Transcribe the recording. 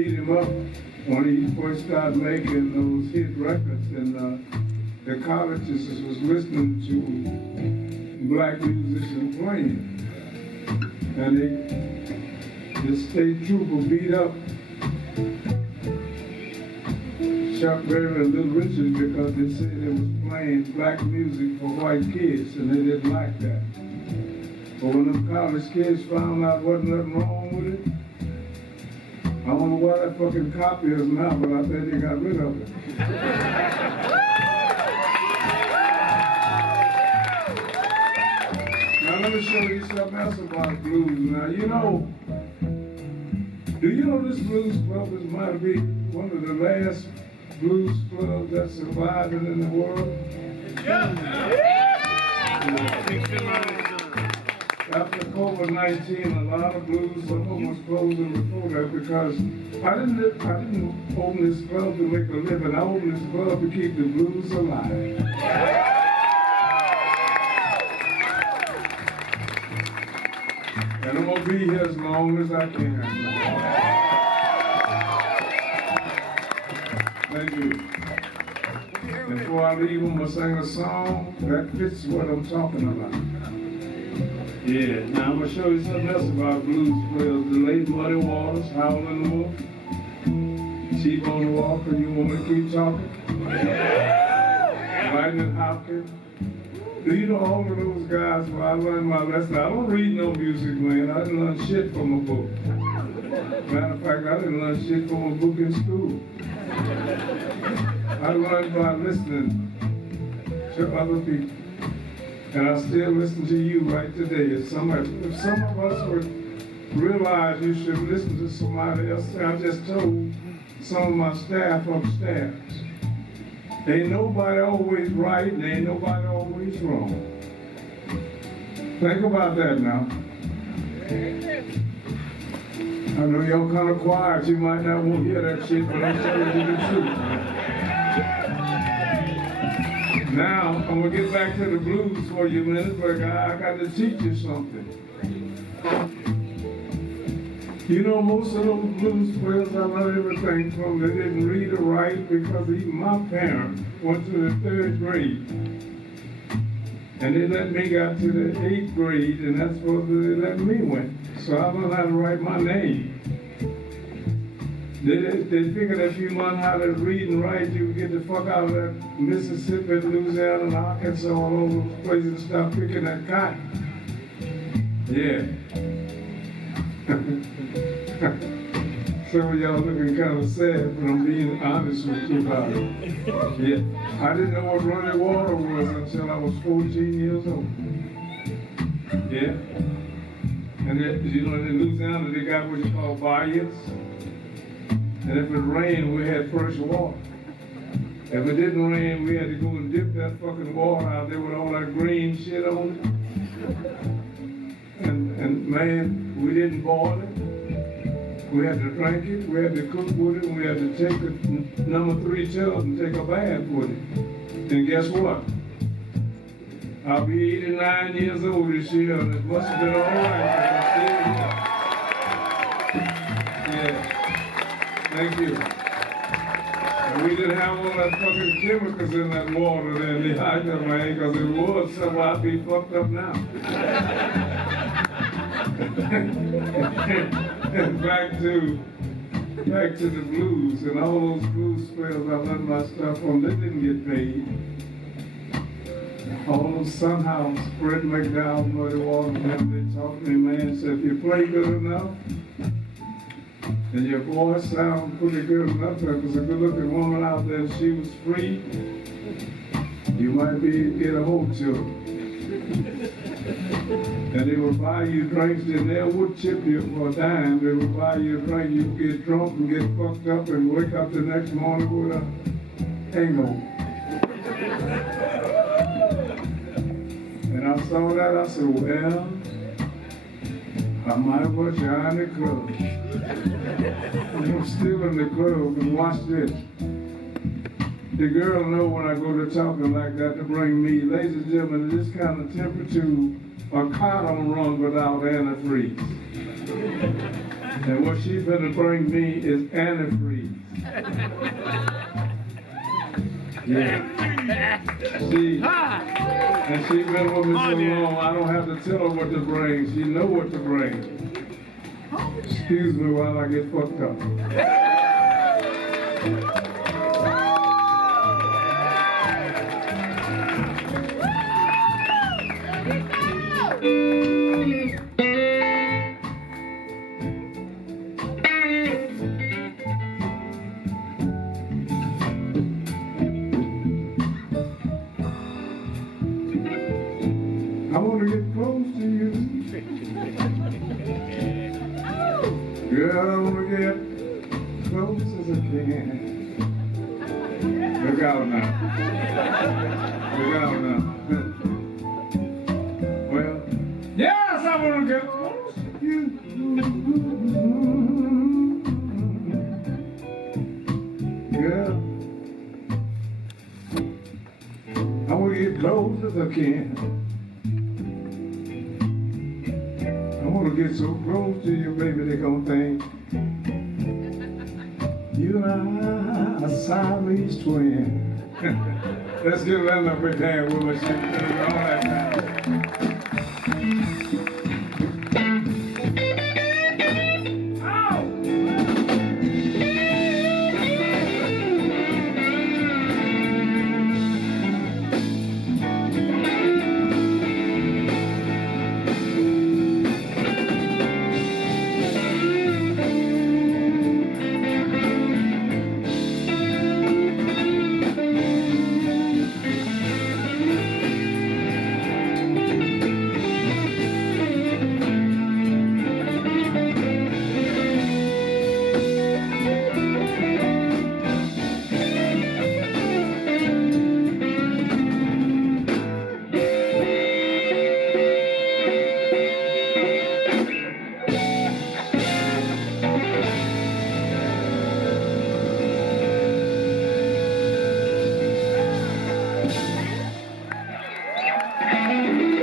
beat him up when he first started making those hit records, and the colleges was listening to black musicians playing. And the state trooper beat up Chuck Berry and Little Richard because they said they was playing black music for white kids, and they didn't like that. But when them college kids found out wasn't nothing wrong with it, I don't know why that fucking copy is now, but I bet they got rid of it. Now let me show you something else about blues. Now do you know this blues club is might be one of the last blues clubs that's surviving in the world? After COVID-19, a lot of blues, some of them was closing before that because I didn't open this club to make a living. I opened this club to keep the blues alive. And I'm gonna be here as long as I can. Thank you. Before I leave, I'm gonna sing a song that fits what I'm talking about. Yeah, now I'm gonna show you something else about blues players. The late Muddy Waters, Howlin' Wolf, T-Bone Walker. You want me to keep talking? Lightning Hopkins. Do you know all of those guys where I learned my lesson? I don't read no music, man. I didn't learn shit from a book. Matter of fact, I didn't learn shit from a book in school. I learned by listening to other people. And I still listen to you right today. If some of us would realize you should listen to somebody else, I just told some of my staff upstairs. Ain't nobody always right and ain't nobody always wrong. Think about that now. I know y'all kind of quiet, you might not want to hear that shit, but I'm telling you the truth. Now, I'm going to get back to the blues for you a minute, but I got to teach you something. You know, most of those blues players I learned everything from, they didn't read or write because even my parents went to the 3rd grade. And they let me get to the 8th grade, and that's what they let me win. So I learned how to write my name. They figured if you learn how to read and write, you would get the fuck out of that Mississippi, Louisiana, and Arkansas, all over those places and stop picking that cotton. Yeah. Some of y'all looking kind of sad, but I'm being honest with you about it. Yeah. I didn't know what running water was until I was 14 years old. Yeah. And in Louisiana, they got what you call bayous. And if it rained, we had fresh water. If it didn't rain, we had to go and dip that fucking water out there with all that green shit on it. And man, we didn't boil it. We had to drink it, we had to cook with it, and we had to take the number 3 tub and take a bath with it. And guess what? I'll be 89 years old this year, and it must have been all right because I'm still here. Yeah. Thank you. And we didn't have all that fucking chemicals in that water then, either, man, because it was, so I'd be fucked up now. And back to the blues, and all those blues players I learned my stuff from, they didn't get paid. All those Sunhouse, Fred McDowell, Muddy Waters, they taught me, man, said if you play good enough, and your voice sounds pretty good enough, there was a good-looking woman out there, and she was free, you might get a hold to her. And they would buy you drinks, and they would chip you for a dime. They would buy you a drink, you'd get drunk and get fucked up and wake up the next morning with a hangover. And I saw that, I said, well, I might as well join the club. And I'm still in the club, and watch this. The girl know when I go to talking like that to bring me, ladies and gentlemen, this kind of temperature, a car don't run without antifreeze. And what she's gonna bring me is antifreeze. Yeah. And she's been with me so long, I don't have to tell her what to bring. She know what to bring. Excuse me while I get fucked up. I want to get close to you. Girl, I want to get close as I can. Look out now. Look out now. Well, yes, I want to get close to you. Yeah. I want to get close as I can. I want to get so close to you, baby, they're going to think you are a Siamese twin. Let's give that a big hand, woman. She's all that time.